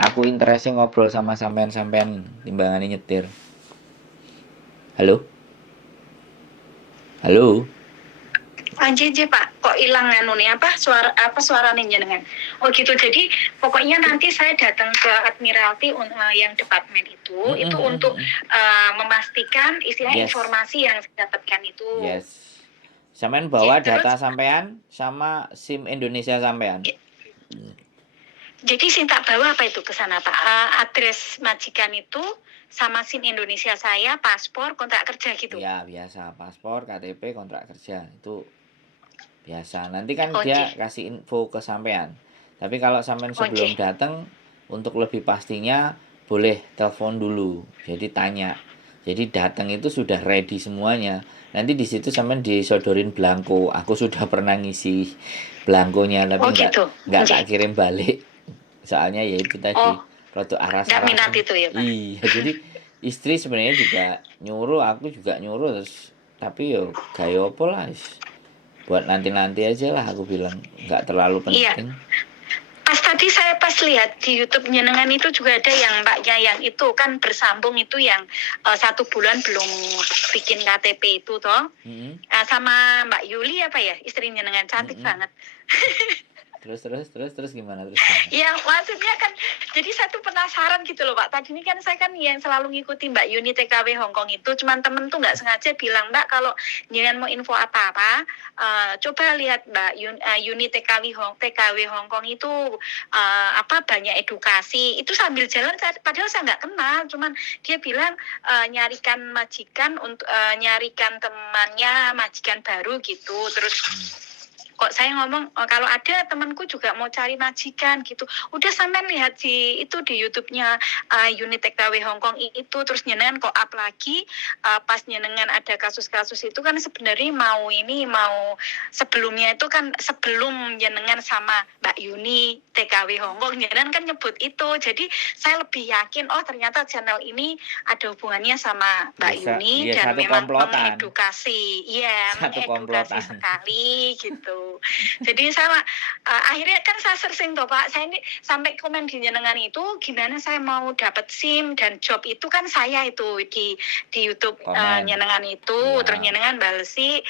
Aku interestnya ngobrol sama sampean-sampean timbangannya nyetir. Halo? Halo? Anjir Pak, kok hilang anu nih suara nih jenengan. Oh gitu. Jadi pokoknya nanti saya datang ke Admiralty yang departemen itu untuk memastikan istilah Yes. informasi yang saya dapatkan itu. Yes. Sampean Jadi bawa terus data sampean sama SIM Indonesia sampean. jadi Sinta bawa apa itu ke sana Pak? Address majikan itu sama SIM Indonesia saya, paspor, kontrak kerja gitu. Ya, biasa. Paspor, KTP, kontrak kerja. Itu biasa. Nanti kan dia Oke. kasih info ke sampean. Tapi kalau sampean sebelum Oke. datang, untuk lebih pastinya boleh telepon dulu. Jadi tanya. Jadi datang itu sudah ready semuanya. Nanti di situ sampean disodorin belangko. Aku sudah pernah ngisi belangkonya, tapi Oh nggak gitu. nggak Oke. tak kirim balik. Soalnya ya itu tadi Oh, produk nggak minat aras-arasan. itu ya Pak? Iya, jadi istri sebenarnya juga nyuruh, aku juga nyuruh terus, tapi yo gaya apa lah, buat nanti-nanti aja lah, aku bilang nggak terlalu Iya. penting. Pas lihat di YouTube nyenengan itu juga ada yang mbaknya yang itu kan bersambung itu yang 1 bulan belum bikin KTP itu toh. Mm-mm, Sama Mbak Yuli apa ya istri nyenengan cantik mm-mm. banget. Terus gimana? Ya maksudnya kan jadi satu penasaran gitu loh Pak. Tadi ini kan saya kan yang selalu ngikuti Mbak Yuni TKW Hongkong itu. Cuman temen tuh nggak sengaja bilang Mbak kalau jangan mau info apa-apa, coba lihat Mbak Yuni TKW Hongkong itu banyak edukasi. Itu sambil jalan padahal saya nggak kenal. Cuman dia bilang nyarikan majikan untuk nyarikan temannya majikan baru gitu. Terus kok saya ngomong kalau ada temanku juga mau cari majikan gitu, udah sampean lihat di YouTube-nya unit TKW Hongkong itu terus nyenengan kok up lagi pas nyenengan ada kasus-kasus itu kan sebenarnya mau sebelumnya itu kan sebelum nyenengan sama Mbak Yuni TKW Hongkong nyenengan kan nyebut itu, jadi saya lebih yakin oh ternyata channel ini ada hubungannya sama Mbak Yuni Ya dan satu memang komplotan. mengedukasi, ya Satu mengedukasi komplotan. sekali gitu. Jadi sama akhirnya kan saya searching toh Pak, saya ini sampai komen di jenengan itu gimana saya mau dapat SIM dan job itu kan saya itu di YouTube Komen. nyenengan itu, terus Iya. nyenengan balesi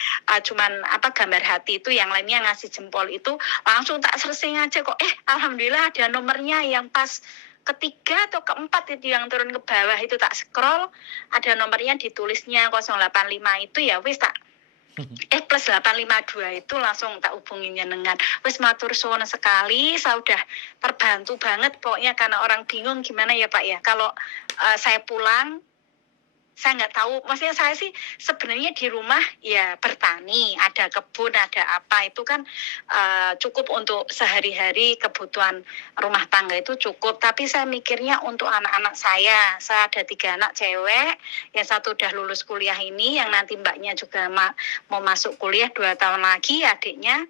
cuman gambar hati itu, yang lainnya ngasih jempol itu, langsung tak searching aja kok alhamdulillah ada nomornya yang pas ketiga atau keempat itu yang turun ke bawah itu tak scroll ada nomornya ditulisnya 085 itu ya wis tak plus 852 itu langsung tak hubungin jenengan. Wis matur suwun sekali, saya udah terbantu banget pokoknya karena orang bingung gimana ya Pak ya. Kalau saya pulang saya nggak tahu, maksudnya saya sih sebenarnya di rumah ya bertani, ada kebun, ada apa itu kan cukup untuk sehari-hari kebutuhan rumah tangga itu cukup. Tapi saya mikirnya untuk anak-anak saya ada 3 anak cewek, yang satu udah lulus kuliah ini, yang nanti mbaknya juga mau masuk kuliah 2 tahun lagi, adiknya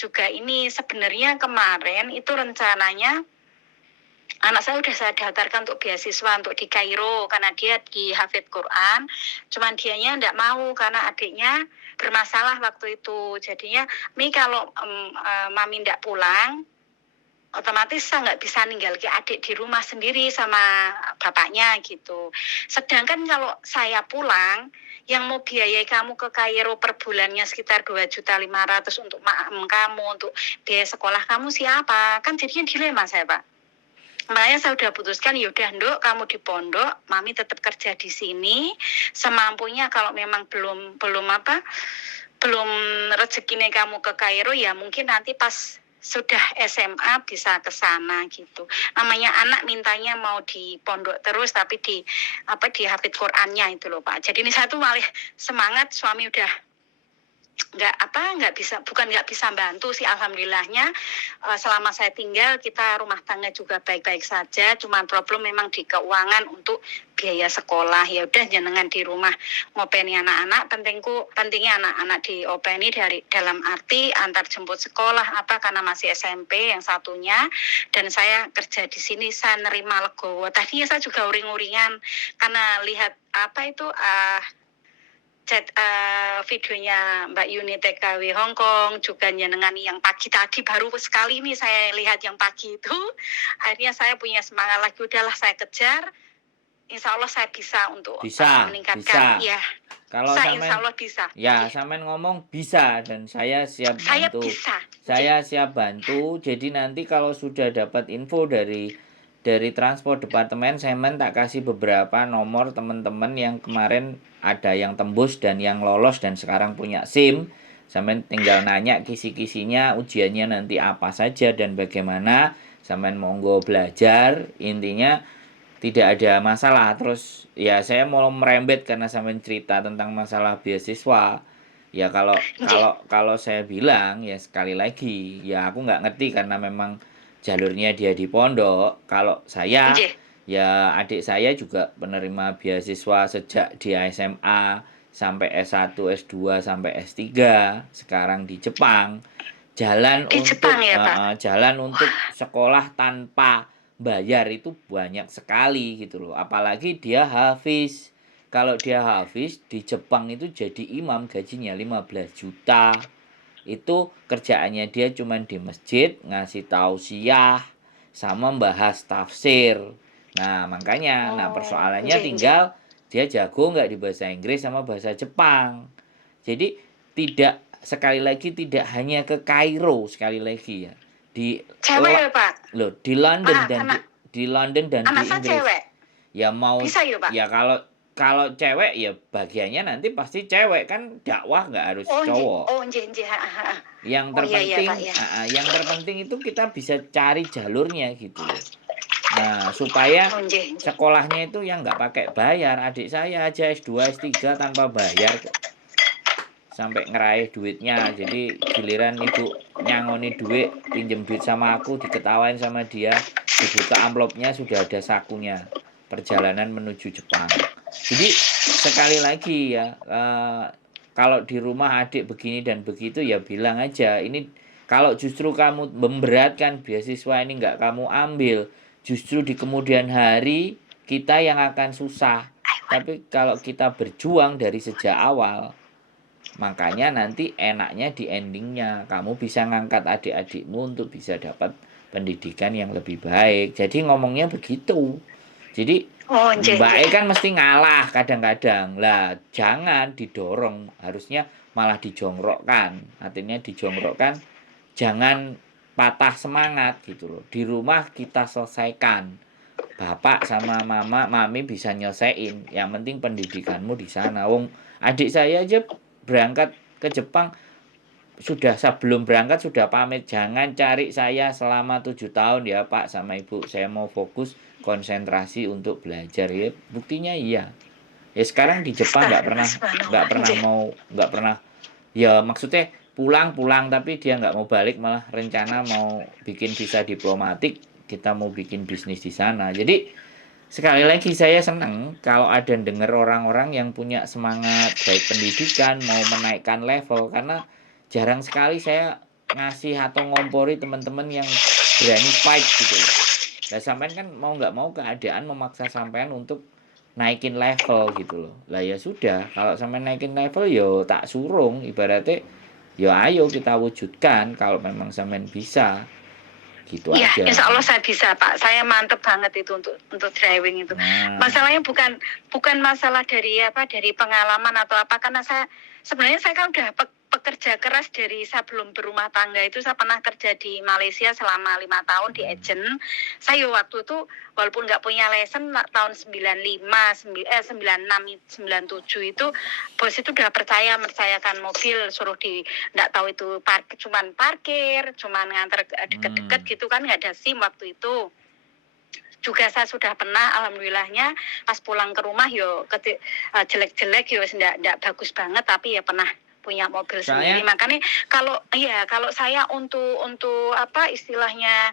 juga ini sebenarnya kemarin itu rencananya anak saya udah saya daftarkan untuk beasiswa untuk di Kairo karena dia di hafid Quran. Cuman dianya enggak mau karena adiknya bermasalah waktu itu. Jadinya, Mi kalau Mami enggak pulang, otomatis saya nggak bisa ninggal ke adik di rumah sendiri sama bapaknya gitu. Sedangkan kalau saya pulang, yang mau biayai kamu ke Kairo per bulannya sekitar 2.500.000 untuk kamu, untuk biaya sekolah kamu siapa? Kan jadinya dilema saya Pak. Makanya saya udah putuskan yaudah Nduk kamu di pondok, Mami tetap kerja di sini semampunya. Kalau memang belum rezekinya kamu ke Kairo ya mungkin nanti pas sudah SMA bisa ke sana gitu. Namanya anak mintanya mau di pondok terus tapi di hafid Qurannya itu loh Pak. Jadi ini satu malah semangat, suami udah nggak bisa bantu sih alhamdulillahnya. Selama saya tinggal kita rumah tangga juga baik-baik saja, cuman problem memang di keuangan untuk biaya sekolah. Ya udah jenengan di rumah ngopeni anak-anak, pentingnya anak-anak diopeni dari dalam arti antar jemput sekolah karena masih SMP yang satunya, dan saya kerja di sini saya nerima legowo. Tadinya saya juga uring-uringan karena lihat videonya Mbak Yuni TKW Hongkong, juga nyenengan yang pagi tadi, baru sekali ini saya lihat yang pagi itu. Akhirnya saya punya semangat lagi, udahlah saya kejar. Insya Allah saya bisa untuk meningkatkan. Bisa. Ya, Kalau insya Allah bisa. ya, sampean ngomong bisa dan saya siap Saya bantu. bisa. Saya siap bantu. Jadi nanti kalau sudah dapat info dari transport departemen, Semen tak kasih beberapa nomor teman-teman yang kemarin ada yang tembus dan yang lolos dan sekarang punya SIM. Semen tinggal nanya kisi-kisinya, ujiannya nanti apa saja dan bagaimana. Semen monggo belajar. Intinya tidak ada masalah. Terus ya saya mau merembet karena sampean cerita tentang masalah beasiswa. Ya kalau saya bilang ya sekali lagi ya aku nggak ngerti karena memang jalurnya dia di pondok. Kalau saya ya adik saya juga penerima beasiswa sejak dia SMA sampai S1, S2 sampai S3, sekarang di Jepang. Di Jepang ya, Pak? Jalan untuk sekolah tanpa bayar itu banyak sekali gitu loh. Apalagi dia hafiz. Kalau dia hafiz di Jepang itu jadi imam gajinya 15 juta. Itu kerjaannya dia cuman di masjid ngasih tausiah sama bahas tafsir. Nah, makanya persoalannya tinggal dia jago nggak di bahasa Inggris sama bahasa Jepang. Jadi tidak sekali lagi tidak hanya ke Kairo sekali lagi ya. Cewek ya, Pak? Loh, di London dan di London dan di Inggris. Cewek. Ya mau bisa ya, Pak? Ya kalau cewek ya bagiannya nanti pasti cewek kan, dakwah nggak harus cowok. Yang terpenting yang terpenting itu kita bisa cari jalurnya gitu loh. Nah, supaya sekolahnya itu yang nggak pakai bayar. Adik saya aja S2, S3 tanpa bayar kok. Sampai ngeraih duitnya. Jadi giliran ibu nyangoni duit, pinjem duit sama aku, diketawain sama dia, dibuka amplopnya sudah ada sakunya. Perjalanan menuju Jepang. Jadi sekali lagi ya, kalau di rumah adik begini dan begitu ya bilang aja. Ini kalau justru kamu memberatkan beasiswa ini nggak kamu ambil, justru di kemudian hari kita yang akan susah. Tapi kalau kita berjuang dari sejak awal, makanya nanti enaknya di endingnya kamu bisa ngangkat adik-adikmu untuk bisa dapat pendidikan yang lebih baik. Jadi ngomongnya begitu. Jadi Mbak E kan mesti ngalah kadang-kadang. Lah jangan didorong, harusnya malah dijongrokkan. Artinya dijongrokkan, jangan patah semangat gitu loh. Di rumah kita selesaikan. Bapak sama mami bisa nyelesain. Yang penting pendidikanmu di sana. Wong adik saya aja berangkat ke Jepang, sudah sebelum berangkat sudah pamit, jangan cari saya selama 7 tahun ya Pak sama Ibu, saya mau fokus konsentrasi untuk belajar ya. Buktinya iya ya, sekarang di Jepang nggak pernah ya, maksudnya pulang tapi dia nggak mau balik, malah rencana mau bikin visa diplomatik, kita mau bikin bisnis di sana. Jadi sekali lagi saya senang kalau ada dengar orang-orang yang punya semangat baik pendidikan mau menaikkan level, karena jarang sekali saya ngasih atau ngompori teman-teman yang berani fight gitu. Lah sampean kan mau nggak mau keadaan memaksa sampean untuk naikin level gitu loh. Lah ya sudah, kalau sampean naikin level yo tak surung, ibaratnya yo ayo kita wujudkan kalau memang sampean bisa. Gitu ya, aja. Insya Allah saya bisa Pak. Saya mantep banget itu untuk driving itu. Masalahnya bukan masalah dari pengalaman atau apa, karena sebenarnya saya kan udah pekerja keras dari sebelum berumah tangga itu. Saya pernah kerja di Malaysia selama 5 tahun di agent. Saya waktu itu walaupun nggak punya lesen tahun 96, 97 itu bos itu udah percayakan mobil, suruh nggak tahu itu cuman parkir, cuman nganter deket-deket gitu kan, nggak ada SIM waktu itu. Juga saya sudah pernah, alhamdulillahnya pas pulang ke rumah yo jelek-jelek yo enggak bagus banget, tapi ya pernah punya mobil sendiri. Makanya kalau saya untuk apa istilahnya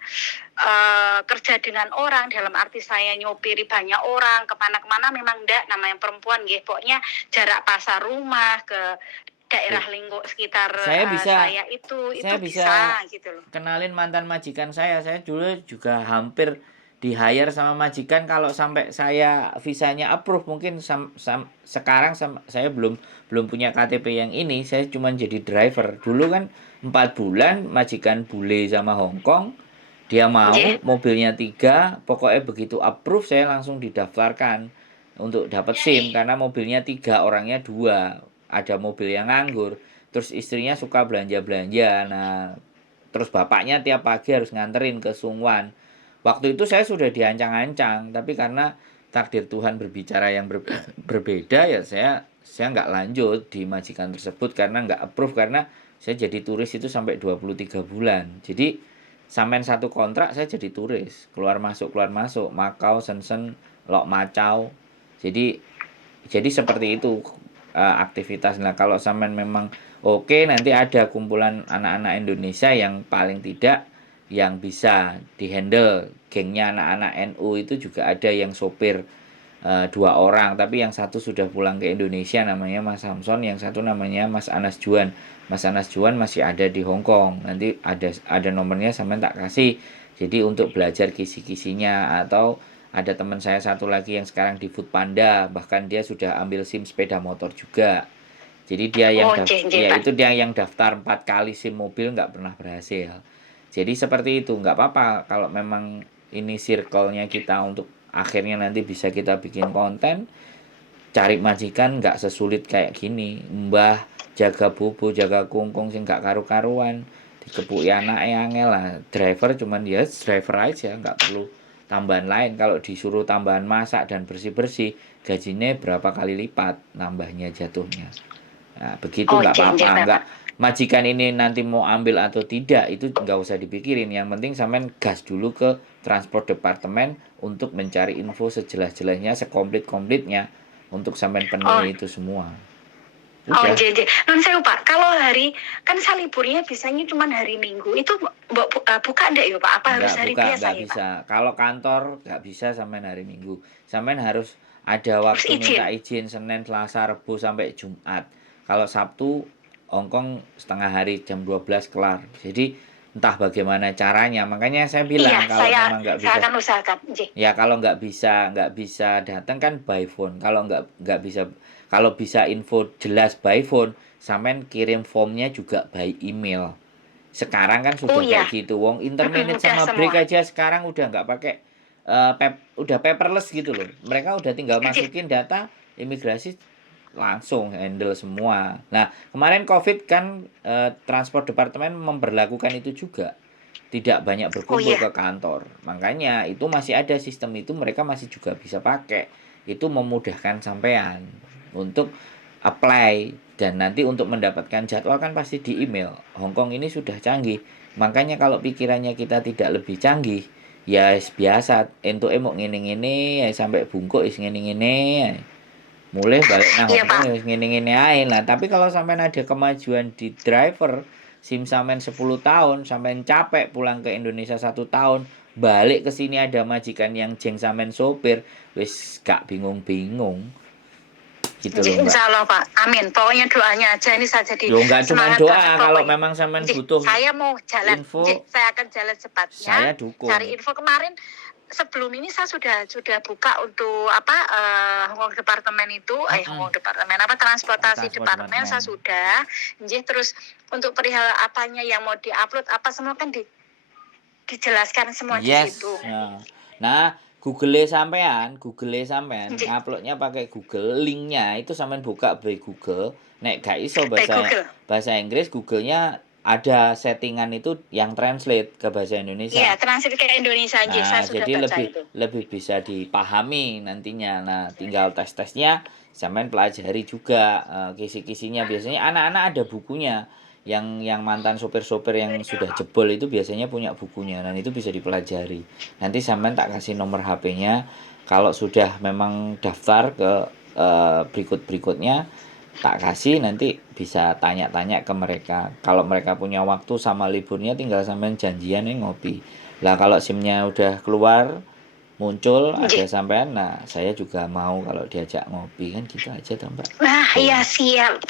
kerja dengan orang, dalam arti saya nyopiri banyak orang kemana-kemana, memang enggak, namanya perempuan nggih, pokoknya jarak pasar rumah ke daerah lingkup sekitar saya bisa bisa gitu loh. Kenalin mantan majikan saya dulu juga hampir di hire sama majikan kalau sampai saya visanya approve mungkin sekarang saya belum punya KTP yang ini, saya cuma jadi driver. Dulu kan 4 bulan majikan bule sama Hong Kong, dia mau Nggih. mobilnya 3, pokoknya begitu approve saya langsung didaftarkan untuk dapat SIM karena mobilnya 3, orangnya 2, ada mobil yang nganggur, terus istrinya suka belanja-belanja. Nah, terus bapaknya tiap pagi harus nganterin ke Sungwan. Waktu itu saya sudah diancang-ancang, tapi karena takdir Tuhan berbicara yang berbeda, ya saya nggak lanjut di majikan tersebut karena nggak approve, karena saya jadi turis itu sampai 23 bulan. Jadi sampai satu kontrak saya jadi turis, keluar masuk, Macau, Shenzhen, Lok Macau. Jadi seperti itu aktivitas. Nah, kalau sampean memang oke, nanti ada kumpulan anak-anak Indonesia yang paling tidak yang bisa dihandle. Gengnya anak-anak NU itu juga ada yang sopir 2 orang, tapi yang satu sudah pulang ke Indonesia namanya Mas Samson, yang satu namanya Mas Anas Juan. Mas Anas Juan masih ada di Hong Kong. Nanti ada nomornya sampean tak kasih. Jadi untuk belajar kisi-kisinya. Atau ada teman saya satu lagi yang sekarang di Foodpanda, bahkan dia sudah ambil SIM sepeda motor juga. Jadi dia yang itu dia yang daftar 4 kali SIM mobil nggak pernah berhasil. Jadi seperti itu, nggak apa-apa kalau memang ini circle-nya kita untuk akhirnya nanti bisa kita bikin konten. Cari majikan nggak sesulit kayak gini. Mbah jaga bubu, jaga kungkung sing nggak karu-karuan, dikepuki anake angel lah. Driver cuman ya driver aja, nggak perlu tambahan lain. Kalau disuruh tambahan masak dan bersih-bersih, gajinya berapa kali lipat nambahnya jatuhnya. Nah, begitu nggak apa-apa, nggak majikan ini nanti mau ambil atau tidak itu nggak usah dipikirin. Yang penting sampean gas dulu ke transport departemen untuk mencari info sejelas-jelasnya, sekomplit-komplitnya untuk sampean penuhi itu semua. Udah. Non saya Pak, kalau hari kan saya liburnya biasanya cuma hari Minggu, itu buka enggak ya Pak? Apa harus hari biasa ya bisa. Pak? Kalau kantor nggak bisa sampean hari Minggu. Sampean harus ada waktu minta izin Senin, Selasa, Rabu sampai Jumat. Kalau Sabtu Hongkong setengah hari jam 12 kelar. Jadi entah bagaimana caranya. Makanya saya bilang kalau memang nggak bisa. Saya akan usahakan. Ya kalau nggak bisa datang kan by phone. Kalau nggak bisa, kalau bisa info jelas by phone, sampean kirim formnya juga by email. Sekarang kan sudah kayak gitu. Wong interminute sama break aja sekarang udah nggak pakai udah paperless gitu loh. Mereka udah tinggal masukin data imigrasi langsung handle semua. Nah, kemarin COVID kan transport departemen memberlakukan itu juga. Tidak banyak berkumpul ke kantor. Makanya itu masih ada sistem itu, mereka masih juga bisa pakai. Itu memudahkan sampean untuk apply, dan nanti untuk mendapatkan jadwal kan pasti di email. Hongkong ini sudah canggih. Makanya kalau pikirannya kita tidak lebih canggih, ya biasa entuk emok ngene-ngene sampai bungkuk is ngene-ngene. Mulai balik nang Hongkong ya ngene-ngene ae lah. Tapi kalau sampean ada kemajuan di driver, SIM sampean 10 tahun, sampean capek pulang ke Indonesia 1 tahun, balik ke sini ada majikan yang jeng sampean sopir, wis gak bingung-bingung. Gitu loh, Mbak. Insyaallah Pak. Amin. Pokoknya doanya aja ini saja di. Yo enggak cuma doa, kalau memang sampean butuh. Saya mau jalan info, saya akan jalan cepatnya. Saya dukung. Cari info kemarin. Sebelum ini saya sudah buka untuk Hong Kong departemen itu, Hong Kong departemen transportasi departemen saya sudah. Terus untuk perihal apanya yang mau diupload apa semua kan dijelaskan semua di situ. Nah, Google sampean nguploadnya pakai Google, linknya itu sampean buka by Google. Nek gak iso bahasa Inggris, Google-nya ada settingan itu yang translate ke bahasa Indonesia. Iya, translate ke Indonesia aja. Nah, jadi lebih bisa dipahami nantinya. Nah, tinggal tes-tesnya sampean pelajari juga kisi-kisinya. Biasanya anak-anak ada bukunya. Yang mantan sopir-sopir yang sudah jebol itu biasanya punya bukunya, dan itu bisa dipelajari. Nanti sampean tak kasih nomor HP-nya. Kalau sudah memang daftar ke berikut-berikutnya tak kasih, nanti bisa tanya-tanya ke mereka. Kalau mereka punya waktu sama liburnya tinggal sampean janjian ngopi. Lah kalau SIM-nya udah keluar, muncul ada Nggih. sampean, nah saya juga mau kalau diajak ngopi kan gitu aja toh Mbak. Nah, Oh. iya siap.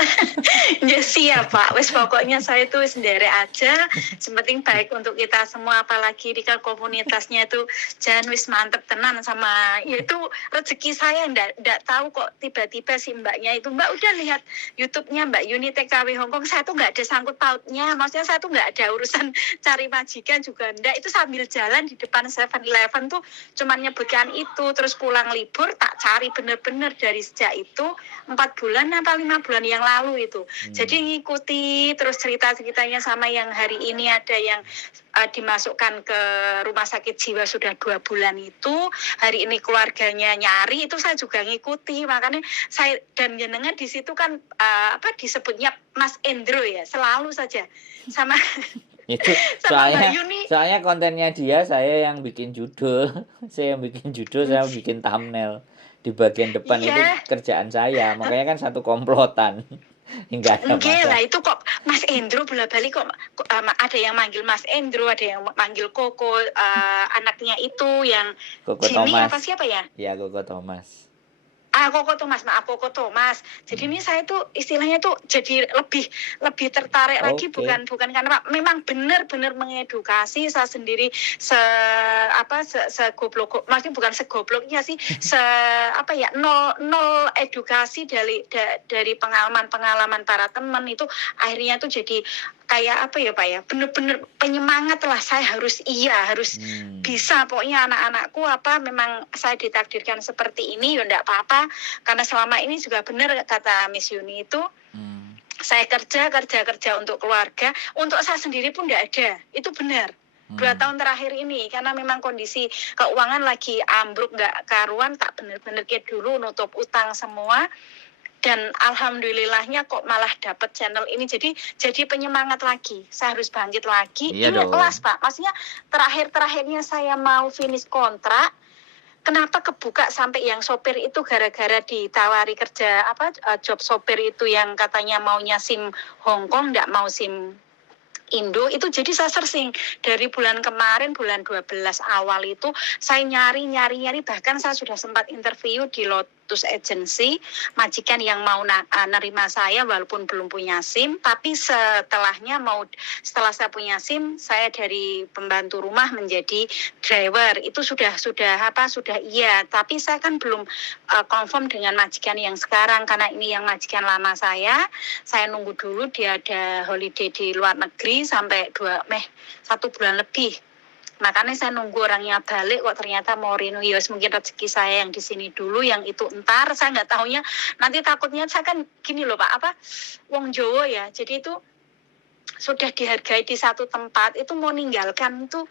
Ya siap Pak. Wis pokoknya saya itu wis nderek aja. Sepenting baik untuk kita semua, apalagi di komunitasnya itu jangan wis mantep tenan sama ya itu rezeki saya ndak tahu kok tiba-tiba si mbaknya itu Mbak udah lihat YouTube-nya Mbak Yuni TKW Hongkong, saya tuh nggak ada sangkut pautnya. Maksudnya saya tuh nggak ada urusan cari majikan juga ndak. Itu sambil jalan di depan 7-Eleven tuh cuman nyebutkan itu, terus pulang libur tak cari bener-bener dari sejak itu 4 bulan apa 5 bulan yang lalu itu. Jadi ngikuti terus cerita-ceritanya sama yang hari ini ada yang dimasukkan ke rumah sakit jiwa sudah 2 bulan itu, hari ini keluarganya nyari, itu saya juga ngikuti. Makanya saya dan jenengan di situ kan disebutnya Mas Endro ya, selalu saja sama Itu sama Mbak soalnya Yuni. kontennya dia, saya yang bikin judul. Saya yang bikin judul, saya yang bikin thumbnail. Di bagian depan itu Iya. kerjaan saya, makanya kan satu komplotan. Enggak ada Enggak lah, masalah. itu kok Mas Endro bolak-balik kok ada yang manggil Mas Endro, ada yang manggil Koko, anaknya itu yang Koko Jimmy Thomas. apa siapa ya? Ya, Koko Thomas. Koko Thomas, maaf Koko Thomas. Jadi ini saya tuh istilahnya tuh jadi lebih tertarik lagi, Oke. bukan karena memang benar-benar mengedukasi saya sendiri segoblok, maksudnya bukan segobloknya sih, nol edukasi dari pengalaman para teman itu akhirnya tuh jadi kayak apa ya Pak ya, bener-bener penyemangat lah, saya harus bisa, pokoknya anak-anakku memang saya ditakdirkan seperti ini ya enggak apa-apa, karena selama ini juga benar kata Miss Yuni itu saya kerja untuk keluarga, untuk saya sendiri pun enggak ada, itu benar. 2 tahun terakhir ini karena memang kondisi keuangan lagi ambruk nggak karuan, tak bener-bener kayak dulu nutup utang semua. Dan alhamdulillahnya kok malah dapat channel ini, jadi penyemangat lagi, saya harus bangkit lagi. Iya ini dong. kelas Pak, maksudnya terakhirnya saya mau finish kontrak, kenapa kebuka sampai yang sopir itu gara-gara ditawari kerja job sopir itu yang katanya maunya SIM Hongkong, nggak mau SIM Indo, itu jadi saya searching dari bulan kemarin, bulan 12 awal itu saya nyari, bahkan saya sudah sempat interview di Lotus Agency, majikan yang mau nerima saya walaupun belum punya SIM, tapi setelah saya punya SIM, saya dari pembantu rumah menjadi driver, itu sudah iya, tapi saya kan belum confirm dengan majikan yang sekarang, karena ini yang majikan lama saya nunggu dulu dia ada holiday di luar negeri sampai 1 bulan lebih. Makanya saya nunggu orangnya balik, kok ternyata mau renew. Mungkin rezeki saya yang di sini dulu, yang itu entar, saya nggak tahunya. Nanti takutnya saya kan gini loh Pak, wong Jawa ya. Jadi itu sudah dihargai di satu tempat, itu mau ninggalkan itu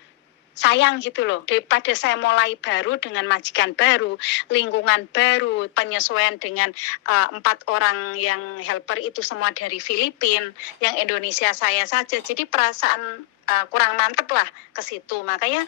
sayang gitu loh, daripada saya mulai baru dengan majikan baru, lingkungan baru, penyesuaian dengan 4 orang yang helper itu semua dari Filipina, yang Indonesia saya saja, jadi perasaan kurang mantep lah ke situ. Makanya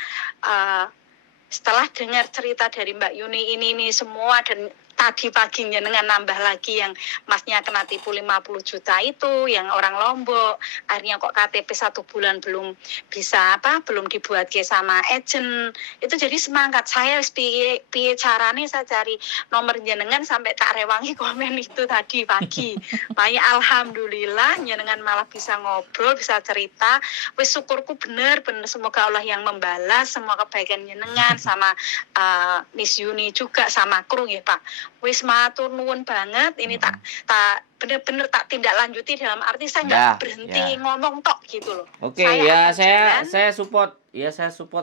setelah dengar cerita dari Mbak Yuni ini semua, dan tadi paginya dengan nambah lagi yang masnya kena tipu 50 juta itu, yang orang Lombok, akhirnya kok KTP 1 bulan belum bisa belum dibuat ke sama agent, itu jadi semangat saya piye carane saya cari nomor jenengan sampai tak rewangi komen itu tadi pagi. Makanya alhamdulillah jenengan malah bisa ngobrol, bisa cerita, wis syukurku bener semoga Allah yang membalas semua kebaikan jenengan sama Miss Yuni juga sama kru ya Pak. Wis matur nuwun banget, ini tak bener-bener tak tindak lanjuti, dalam arti saya nggak berhenti ngomong tok gitu loh. Oke, saya support,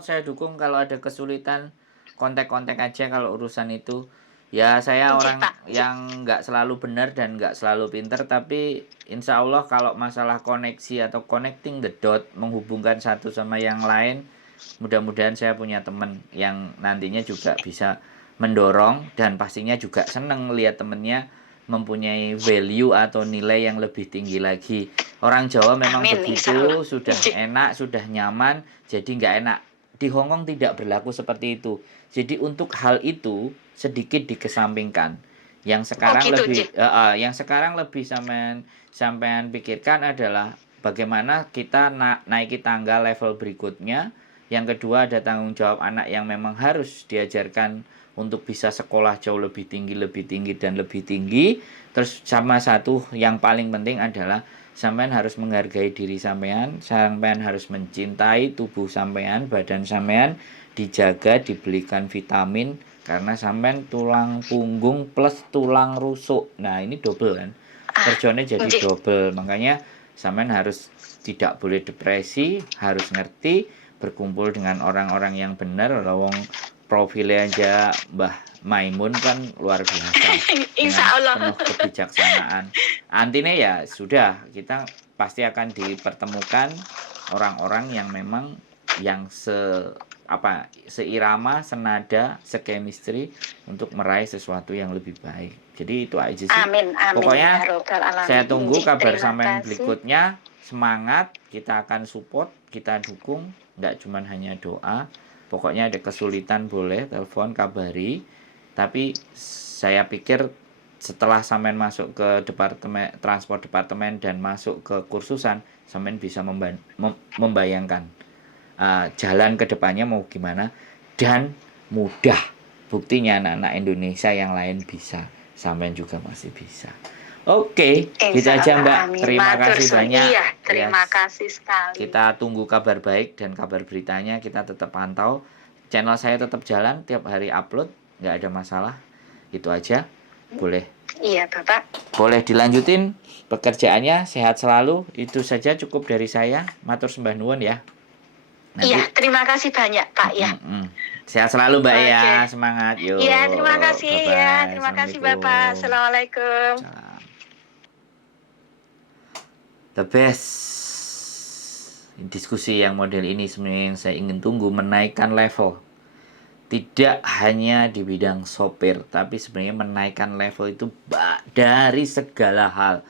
saya dukung kalau ada kesulitan, kontak aja kalau urusan itu. Ya saya orang yang nggak selalu benar dan nggak selalu pinter, tapi insya Allah kalau masalah koneksi atau connecting the dot, menghubungkan satu sama yang lain, mudah-mudahan saya punya teman yang nantinya juga bisa mendorong, dan pastinya juga seneng lihat temennya mempunyai value atau nilai yang lebih tinggi lagi. Orang Jawa memang begitu, sudah enak, sudah nyaman, jadi nggak enak. Di Hongkong tidak berlaku seperti itu. Jadi untuk hal itu sedikit dikesampingkan. Yang sekarang lebih sampean pikirkan adalah bagaimana kita naiki tangga level berikutnya, Yang kedua ada tanggung jawab anak yang memang harus diajarkan untuk bisa sekolah jauh lebih tinggi dan lebih tinggi. Terus sama satu yang paling penting adalah sampean harus menghargai diri sampean harus mencintai tubuh sampean, badan sampean dijaga, dibelikan vitamin karena sampean tulang punggung plus tulang rusuk. Nah, ini double kan. Kerjanya jadi double. Makanya sampean harus tidak boleh depresi, harus ngerti berkumpul dengan orang-orang yang benar. Lawang profilnya aja Mbah Maimun kan luar biasa. Insya Allah. Penuh kebijaksanaan. Antinya ya sudah, kita pasti akan dipertemukan orang-orang yang memang yang seirama, senada, sekemistri untuk meraih sesuatu yang lebih baik. Jadi itu aja sih. Amin. Pokoknya Ya Robbal Alamin. saya tunggu kabar Terima sampean kasih. berikutnya. Semangat, kita akan support, kita dukung, nggak cuma hanya doa. Pokoknya ada kesulitan boleh telepon, kabari. Tapi saya pikir setelah sampean masuk ke departemen transport departemen dan masuk ke kursusan, sampean bisa membayangkan jalan ke depannya mau gimana, dan mudah. Buktinya anak-anak Indonesia yang lain bisa, sampean juga masih bisa. Oke, gitu aja Mbak. Amin. Terima Matur kasih suwun. banyak. Iya, terima Yes. kasih sekali. Kita tunggu kabar baik dan kabar beritanya, kita tetap pantau. Channel saya tetap jalan, tiap hari upload, nggak ada masalah. Itu aja. Boleh. Iya, Bapak. Boleh dilanjutin pekerjaannya, sehat selalu. Itu saja cukup dari saya. Matur sembah nuwun ya. Iya, terima kasih banyak, Pak ya. Sehat selalu Mbak Oke. ya, semangat. Yo. Iya, terima kasih ya. Bye-bye. Terima kasih Assalamualaikum. Bapak. Assalamualaikum. Salam. The best diskusi yang model ini sebenarnya yang saya ingin tunggu, menaikkan level. Tidak hanya di bidang sopir, tapi sebenarnya menaikkan level itu dari segala hal.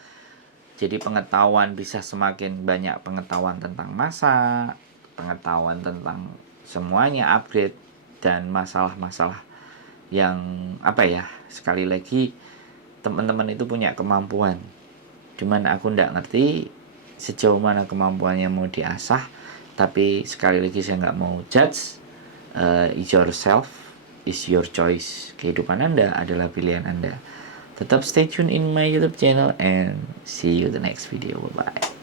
Jadi pengetahuan bisa semakin banyak, pengetahuan tentang masak, pengetahuan tentang semuanya upgrade, dan masalah-masalah yang sekali lagi teman-teman itu punya kemampuan, cuman aku nggak ngerti sejauh mana kemampuannya mau diasah. Tapi sekali lagi saya nggak mau judge. It's yourself, is your choice. Kehidupan Anda adalah pilihan Anda. Tetap stay tune in my YouTube channel and see you the next video. Bye bye.